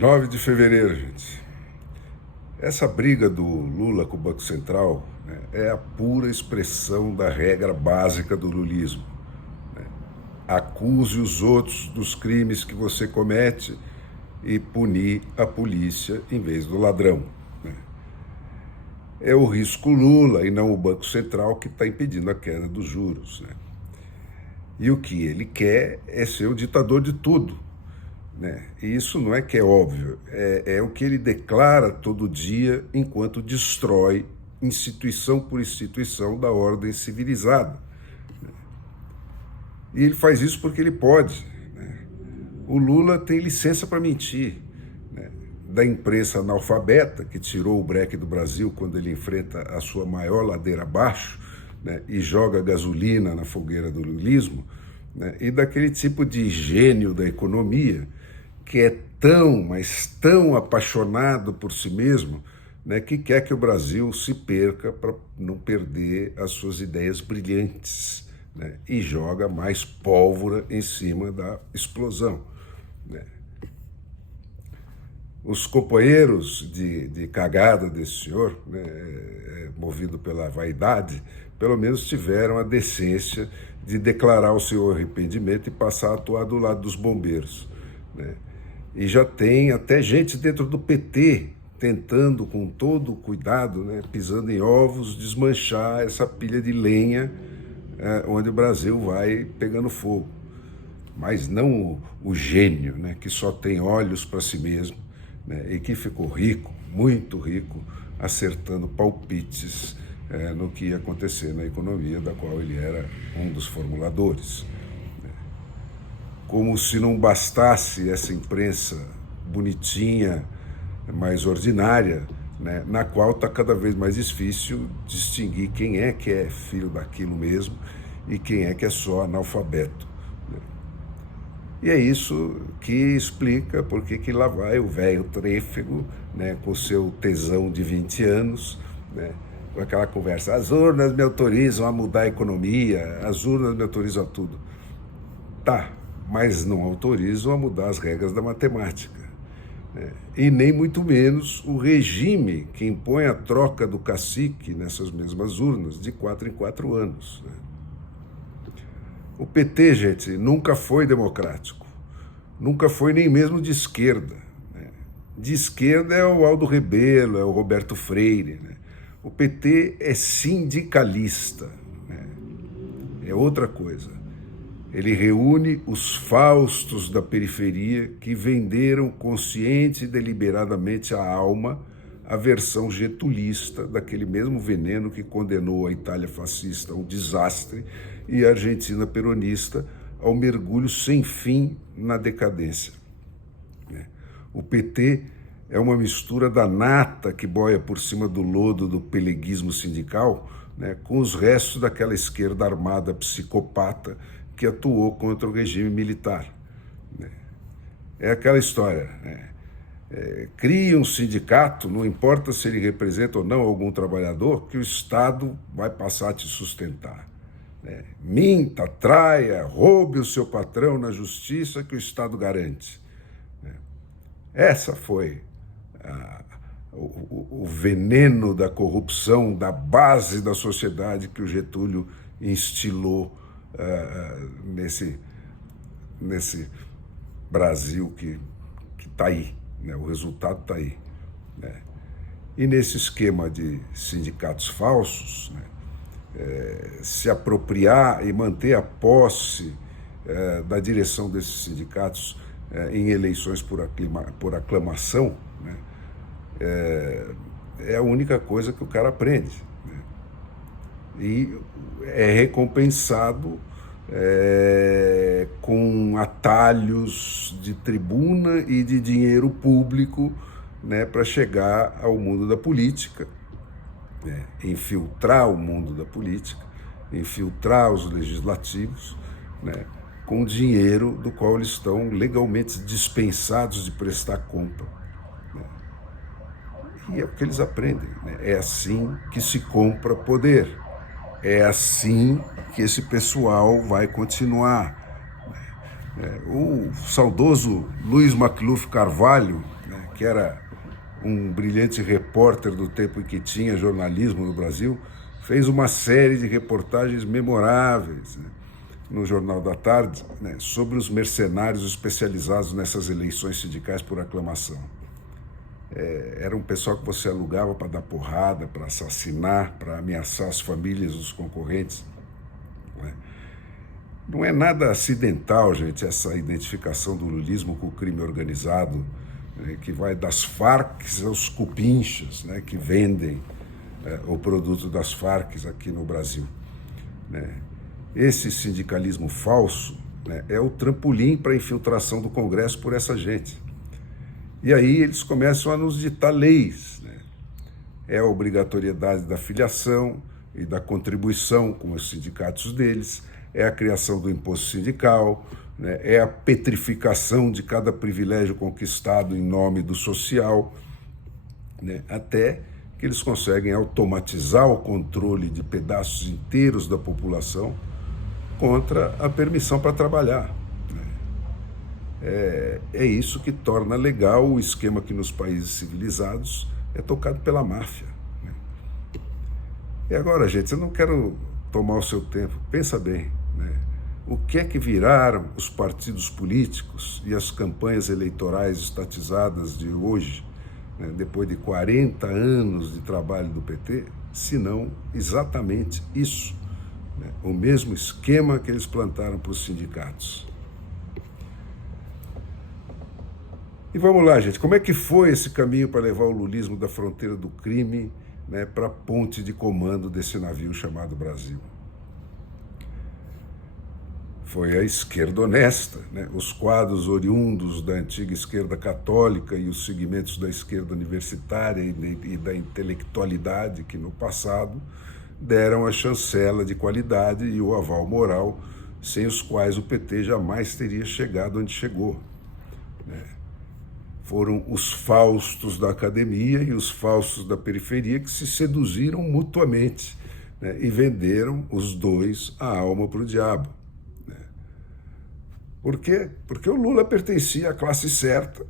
9 de fevereiro, gente. Essa briga do Lula com o Banco Central, né, é a pura expressão da regra básica do lulismo. Né? Acuse os outros dos crimes que você comete e punir a polícia em vez do ladrão. Né? É o risco Lula e não o Banco Central que está impedindo a queda dos juros. Né? E o que ele quer é ser o ditador de tudo. Né? E isso não é que é óbvio, é o que ele declara todo dia enquanto destrói instituição por instituição da ordem civilizada. E ele faz isso porque ele pode. Né? O Lula tem licença para mentir. Né? Da imprensa analfabeta, que tirou o breque do Brasil quando ele enfrenta a sua maior ladeira abaixo, né? E joga gasolina na fogueira do lulismo, né? E daquele tipo de gênio da economia, que é tão, mas tão apaixonado por si mesmo, né, que quer que o Brasil se perca para não perder as suas ideias brilhantes, né, e joga mais pólvora em cima da explosão. Né. Os companheiros de cagada desse senhor, né, movido pela vaidade, pelo menos tiveram a decência de declarar o seu arrependimento e passar a atuar do lado dos bombeiros. Né. E já tem até gente dentro do PT tentando, com todo o cuidado, né, pisando em ovos, desmanchar essa pilha de lenha onde o Brasil vai pegando fogo. Mas não o gênio, né, que só tem olhos para si mesmo, né, e que ficou rico, muito rico, acertando palpites no que ia acontecer na economia, da qual ele era um dos formuladores. Como se não bastasse essa imprensa bonitinha, mais ordinária, né, na qual está cada vez mais difícil distinguir quem é que é filho daquilo mesmo e quem é que é só analfabeto. Né. E é isso que explica por que lá vai o velho trêfego, né, com seu tesão de 20 anos, né, com aquela conversa: as urnas me autorizam a mudar a economia, as urnas me autorizam a tudo. Tá, mas não autorizam a mudar as regras da matemática. Né? E nem muito menos o regime que impõe a troca do cacique nessas mesmas urnas de 4 em 4 anos. Né? O PT, gente, nunca foi democrático, nunca foi nem mesmo de esquerda. Né? De esquerda é o Aldo Rebelo, é o Roberto Freire. Né? O PT é sindicalista, né? É outra coisa. Ele reúne os faustos da periferia que venderam consciente e deliberadamente a alma à versão getulista daquele mesmo veneno que condenou a Itália fascista ao desastre e a Argentina peronista ao mergulho sem fim na decadência. O PT é uma mistura da nata que boia por cima do lodo do peleguismo sindical, né, com os restos daquela esquerda armada psicopata que atuou contra o regime militar. É aquela história, né? Cria um sindicato, não importa se ele representa ou não algum trabalhador, que o Estado vai passar a te sustentar. Né? Minta, traia, roube o seu patrão na justiça que o Estado garante. Essa foi o veneno da corrupção da base da sociedade que o Getúlio instilou nesse Brasil que está aí, né? O resultado está aí. Né? E nesse esquema de sindicatos falsos, né, se apropriar e manter a posse da direção desses sindicatos em eleições por aclamação, né, é a única coisa que o cara aprende. Né? E é recompensado com atalhos de tribuna e de dinheiro público, né, para chegar ao mundo da política, né, infiltrar o mundo da política, infiltrar os legislativos, né, com dinheiro do qual eles estão legalmente dispensados de prestar conta. Né. E é o que eles aprendem. Né. É assim que se compra poder. É assim que esse pessoal vai continuar. O saudoso Luiz McLuff Carvalho, né, que era um brilhante repórter do tempo em que tinha jornalismo no Brasil, fez uma série de reportagens memoráveis, né, no Jornal da Tarde, né, sobre os mercenários especializados nessas eleições sindicais por aclamação. Era um pessoal que você alugava para dar porrada, para assassinar, para ameaçar as famílias dos concorrentes. Né? Não é nada acidental, gente, essa identificação do lulismo com o crime organizado, né, que vai das Farc aos cupinchas, né, que vendem o produto das Farc aqui no Brasil. Né? Esse sindicalismo falso, né, é o trampolim para a infiltração do Congresso por essa gente. E aí eles começam a nos ditar leis. Né? É a obrigatoriedade da filiação e da contribuição com os sindicatos deles, é a criação do imposto sindical, né? É a petrificação de cada privilégio conquistado em nome do social, né? Até que eles conseguem automatizar o controle de pedaços inteiros da população contra a permissão para trabalhar. É isso que torna legal o esquema que nos países civilizados é tocado pela máfia. Né? E agora, gente, eu não quero tomar o seu tempo, pensa bem. Né? O que é que viraram os partidos políticos e as campanhas eleitorais estatizadas de hoje, né, depois de 40 anos de trabalho do PT, se não exatamente isso, né? O mesmo esquema que eles plantaram para os sindicatos. E vamos lá, gente, como é que foi esse caminho para levar o lulismo da fronteira do crime, né, para a ponte de comando desse navio chamado Brasil? Foi a esquerda honesta, né? Os quadros oriundos da antiga esquerda católica e os segmentos da esquerda universitária e da intelectualidade que no passado deram a chancela de qualidade e o aval moral, sem os quais o PT jamais teria chegado onde chegou. Né? Foram os Faustos da academia e os Faustos da periferia que se seduziram mutuamente, né, e venderam os dois a alma para o diabo. Né? Por quê? Porque o Lula pertencia à classe certa.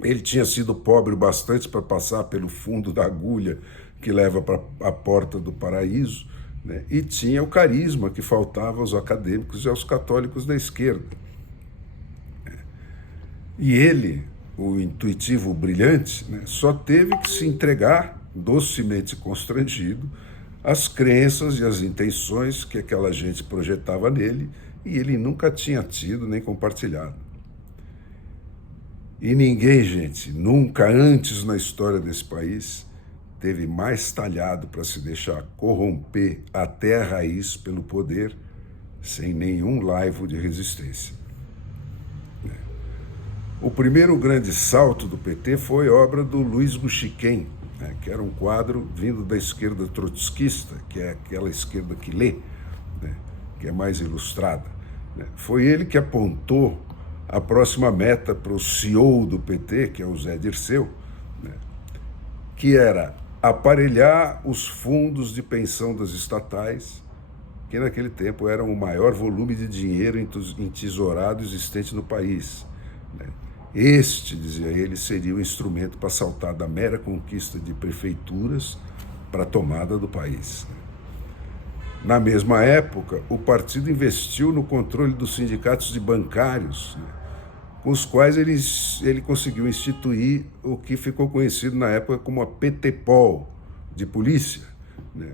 Ele tinha sido pobre o bastante para passar pelo fundo da agulha que leva para a porta do paraíso, né, e tinha o carisma que faltava aos acadêmicos e aos católicos da esquerda. E ele, o intuitivo brilhante, né, só teve que se entregar, docemente constrangido, às crenças e às intenções que aquela gente projetava nele e ele nunca tinha tido nem compartilhado. E ninguém, gente, nunca antes na história desse país teve mais talhado para se deixar corromper até a raiz pelo poder, sem nenhum laivo de resistência. O primeiro grande salto do PT foi obra do Luiz Guxiquem, né, que era um quadro vindo da esquerda trotskista, que é aquela esquerda que lê, né, que é mais ilustrada. Né. Foi ele que apontou a próxima meta para o CEO do PT, que é o Zé Dirceu, né, que era aparelhar os fundos de pensão das estatais, que naquele tempo eram o maior volume de dinheiro entesourado existente no país. Né. Este, dizia ele, seria o instrumento para saltar da mera conquista de prefeituras para a tomada do país. Na mesma época, o partido investiu no controle dos sindicatos de bancários, né, com os quais ele conseguiu instituir o que ficou conhecido na época como a PTPOL, de polícia, né,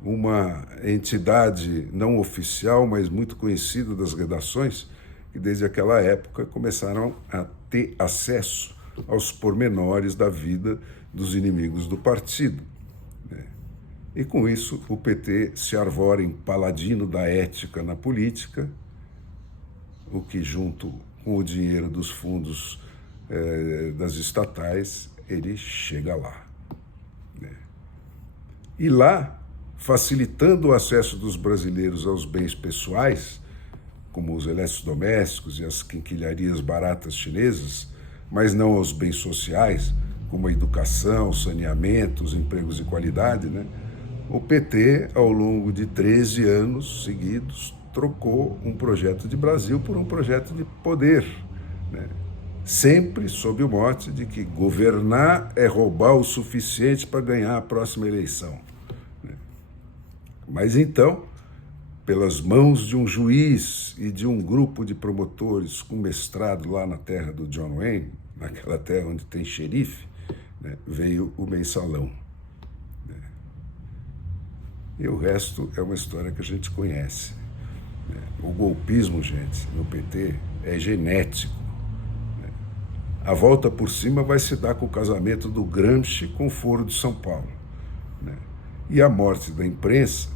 uma entidade não oficial, mas muito conhecida das redações, que desde aquela época começaram a ter acesso aos pormenores da vida dos inimigos do partido. Né? E com isso o PT se arvora em paladino da ética na política, o que junto com o dinheiro dos fundos das estatais, ele chega lá. Né? E lá, facilitando o acesso dos brasileiros aos bens pessoais, como os eletrodomésticos e as quinquilharias baratas chinesas, mas não aos bens sociais, como a educação, saneamento, os empregos de qualidade, né? O PT, ao longo de 13 anos seguidos, trocou um projeto de Brasil por um projeto de poder, né? sempre sob o mote de que governar é roubar o suficiente para ganhar a próxima eleição. Mas então, pelas mãos de um juiz e de um grupo de promotores com mestrado lá na terra do John Wayne, naquela terra onde tem xerife, veio o mensalão. E o resto é uma história que a gente conhece. O golpismo, gente, no PT é genético. A volta por cima vai se dar com o casamento do Gramsci com o Foro de São Paulo. E a morte da imprensa,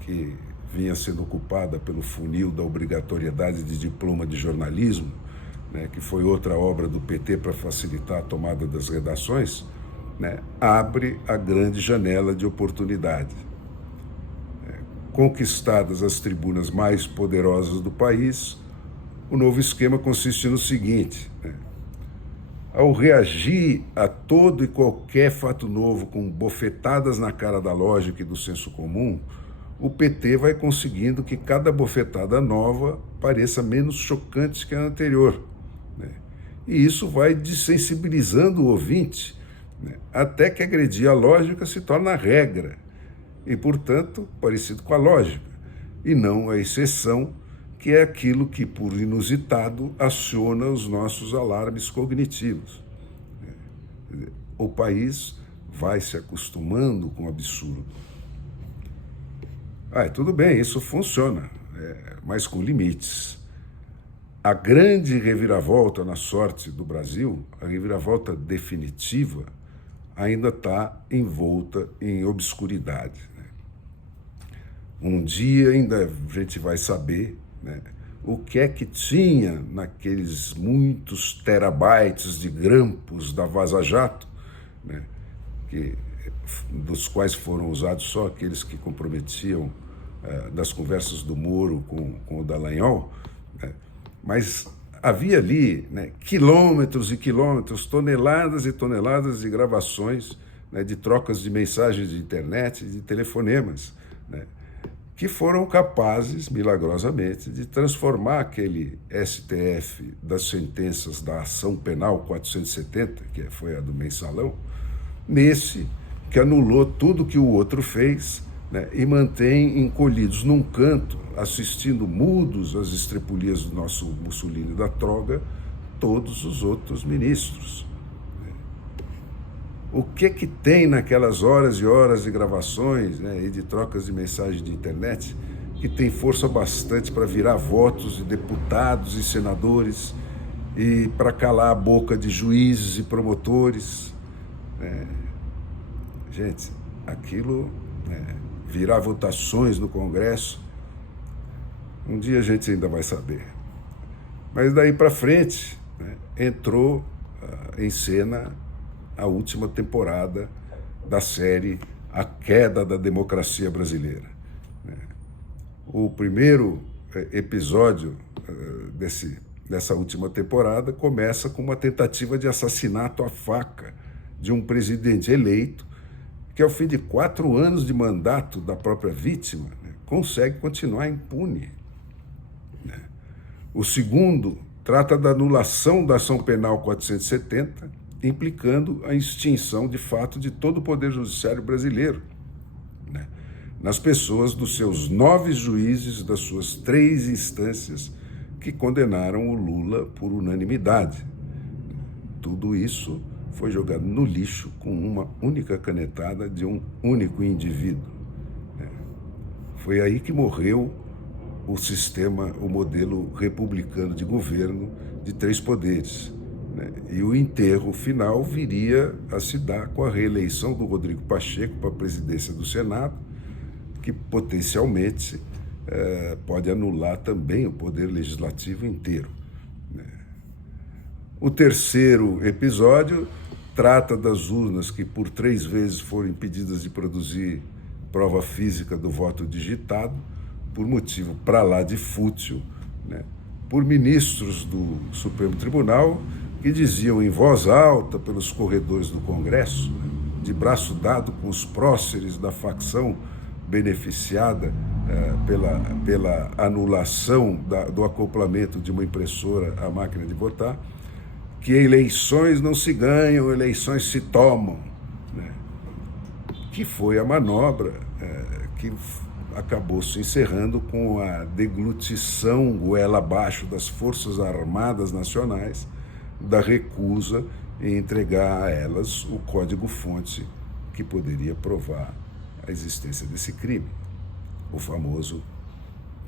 que vinha sendo ocupada pelo funil da obrigatoriedade de diploma de jornalismo, que foi outra obra do PT para facilitar a tomada das redações, abre a grande janela de oportunidade. Conquistadas as tribunas mais poderosas do país, o novo esquema consiste no seguinte: ao reagir a todo e qualquer fato novo com bofetadas na cara da lógica e do senso comum, o PT vai conseguindo que cada bofetada nova pareça menos chocante que a anterior. E isso vai desensibilizando o ouvinte, até que agredir a lógica se torna a regra, e, portanto, parecido com a lógica, e não a exceção, que é aquilo que, por inusitado, aciona os nossos alarmes cognitivos. O país vai se acostumando com o absurdo. Tudo bem, isso funciona, mas com limites. A grande reviravolta na sorte do Brasil, a reviravolta definitiva, ainda está envolta em obscuridade. Um dia ainda a gente vai saber o que é que tinha naqueles muitos terabytes de grampos da Vaza Jato, dos quais foram usados só aqueles que comprometiam das conversas do Moro com o Dallagnol, mas havia ali quilômetros e quilômetros, toneladas e toneladas de gravações, de trocas de mensagens de internet e de telefonemas, que foram capazes, milagrosamente, de transformar aquele STF das sentenças da ação penal 470, que foi a do mensalão, nesse que anulou tudo que o outro fez, e mantém encolhidos num canto, assistindo mudos às estrepulias do nosso Mussolini da Troga, todos os outros ministros. O que tem naquelas horas e horas de gravações e de trocas de mensagens de internet que tem força bastante para virar votos de deputados e senadores e para calar a boca de juízes e promotores? Gente, aquilo virar votações no Congresso, um dia a gente ainda vai saber. Mas daí para frente entrou em cena a última temporada da série A Queda da Democracia Brasileira. O primeiro episódio dessa última temporada começa com uma tentativa de assassinato à faca de um presidente eleito que, ao fim de 4 anos de mandato da própria vítima, consegue continuar impune. O segundo trata da anulação da ação penal 470, implicando a extinção de fato de todo o Poder Judiciário brasileiro, nas pessoas dos seus 9 juízes das suas 3 instâncias que condenaram o Lula por unanimidade. Tudo isso foi jogado no lixo com uma única canetada de um único indivíduo. Foi aí que morreu o sistema, o modelo republicano de governo de 3 poderes. E o enterro final viria a se dar com a reeleição do Rodrigo Pacheco para a presidência do Senado, que potencialmente pode anular também o poder legislativo inteiro. O terceiro episódio trata das urnas que por 3 vezes foram impedidas de produzir prova física do voto digitado, por motivo para lá de fútil, por ministros do Supremo Tribunal que diziam em voz alta pelos corredores do Congresso, de braço dado com os próceres da facção beneficiada pela anulação do acoplamento de uma impressora à máquina de votar, que eleições não se ganham, eleições se tomam, né? Que foi a manobra que acabou se encerrando com a deglutição goela abaixo das Forças Armadas Nacionais, da recusa em entregar a elas o código-fonte que poderia provar a existência desse crime, o famoso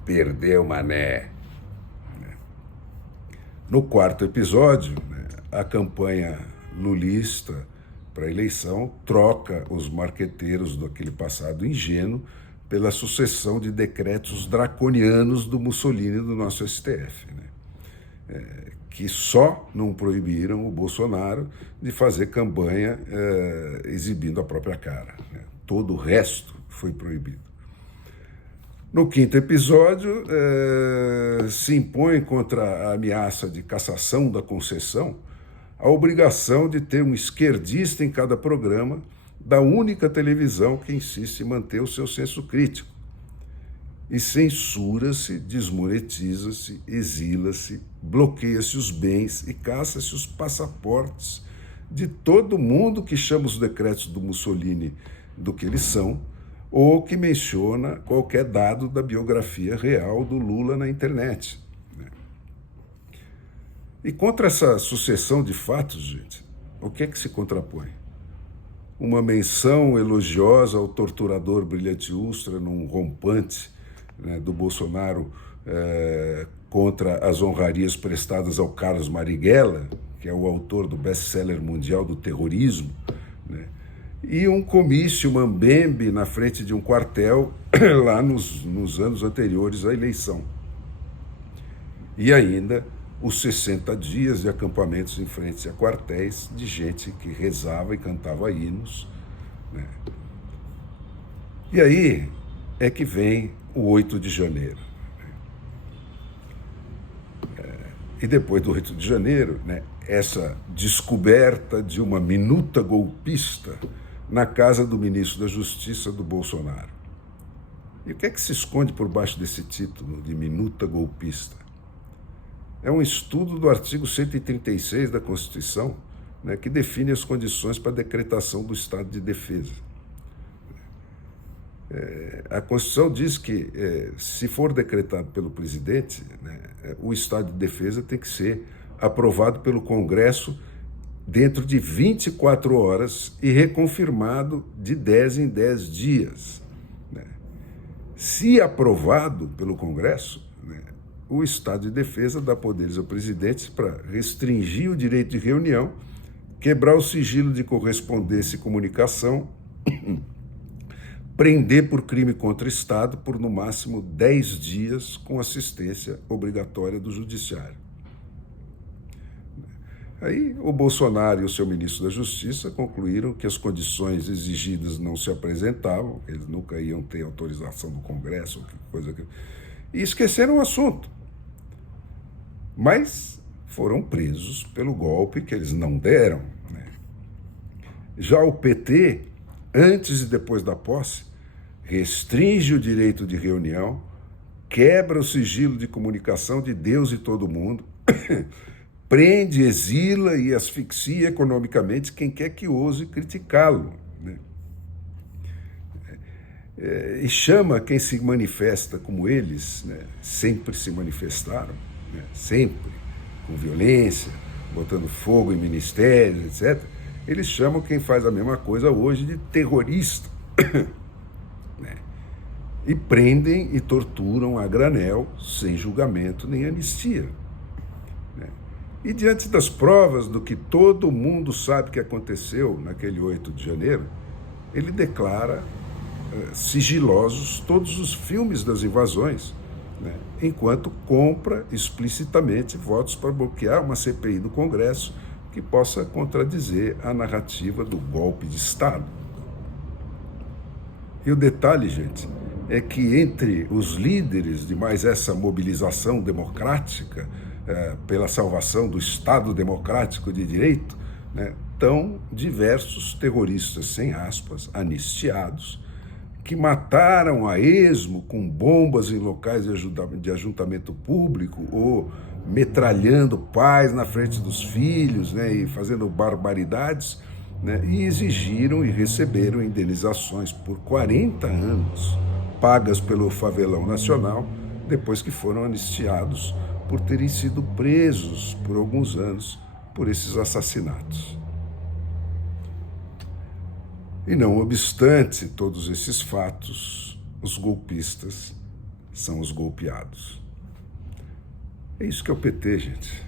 perdeu mané. No quarto episódio, a campanha lulista para a eleição troca os marqueteiros daquele passado ingênuo pela sucessão de decretos draconianos do Mussolini do nosso STF, que só não proibiram o Bolsonaro de fazer campanha exibindo a própria cara. Todo o resto foi proibido. No quinto episódio, se impõe contra a ameaça de cassação da concessão a obrigação de ter um esquerdista em cada programa da única televisão que insiste em manter o seu senso crítico. E censura-se, desmonetiza-se, exila-se, bloqueia-se os bens e caça-se os passaportes de todo mundo que chama os decretos do Mussolini do que eles são, ou que menciona qualquer dado da biografia real do Lula na internet. E contra essa sucessão de fatos, gente, o que é que se contrapõe? Uma menção elogiosa ao torturador Brilhante Ustra num rompante do Bolsonaro contra as honrarias prestadas ao Carlos Marighella, que é o autor do best-seller mundial do terrorismo, e um comício mambembe na frente de um quartel lá nos anos anteriores à eleição. E ainda os 60 dias de acampamentos em frente a quartéis de gente que rezava e cantava hinos. E aí é que vem o 8 de janeiro. E depois do 8 de janeiro, essa descoberta de uma minuta golpista na casa do ministro da Justiça do Bolsonaro. E o que é que se esconde por baixo desse título de minuta golpista? É um estudo do artigo 136 da Constituição, que define as condições para a decretação do estado de defesa. A Constituição diz que, se for decretado pelo presidente, o estado de defesa tem que ser aprovado pelo Congresso dentro de 24 horas e reconfirmado de 10 em 10 dias. Se aprovado pelo Congresso, o estado de defesa dá poderes ao presidente para restringir o direito de reunião, quebrar o sigilo de correspondência e comunicação, prender por crime contra o Estado por no máximo 10 dias com assistência obrigatória do judiciário. Aí o Bolsonaro e o seu ministro da Justiça concluíram que as condições exigidas não se apresentavam, eles nunca iam ter autorização do Congresso, e esqueceram o assunto. Mas foram presos pelo golpe que eles não deram. Já o PT, antes e depois da posse, restringe o direito de reunião, quebra o sigilo de comunicação de Deus e todo mundo, prende, exila e asfixia economicamente quem quer que ouse criticá-lo. E chama quem se manifesta como eles, sempre se manifestaram, sempre, com violência, botando fogo em ministérios, etc. Eles chamam quem faz a mesma coisa hoje de terrorista. E prendem e torturam a granel, sem julgamento nem anistia. E diante das provas do que todo mundo sabe que aconteceu naquele 8 de janeiro, ele declara sigilosos todos os filmes das invasões, enquanto compra explicitamente votos para bloquear uma CPI do Congresso que possa contradizer a narrativa do golpe de Estado. E o detalhe, gente, é que entre os líderes de mais essa mobilização democrática pela salvação do Estado democrático de direito, estão diversos terroristas, sem aspas, anistiados, que mataram a esmo com bombas em locais de ajuntamento público ou metralhando pais na frente dos filhos, né, e fazendo barbaridades, né, e exigiram e receberam indenizações por 40 anos, pagas pelo Favelão Nacional, depois que foram anistiados por terem sido presos por alguns anos por esses assassinatos. E não obstante todos esses fatos, os golpistas são os golpeados. É isso que é o PT, gente.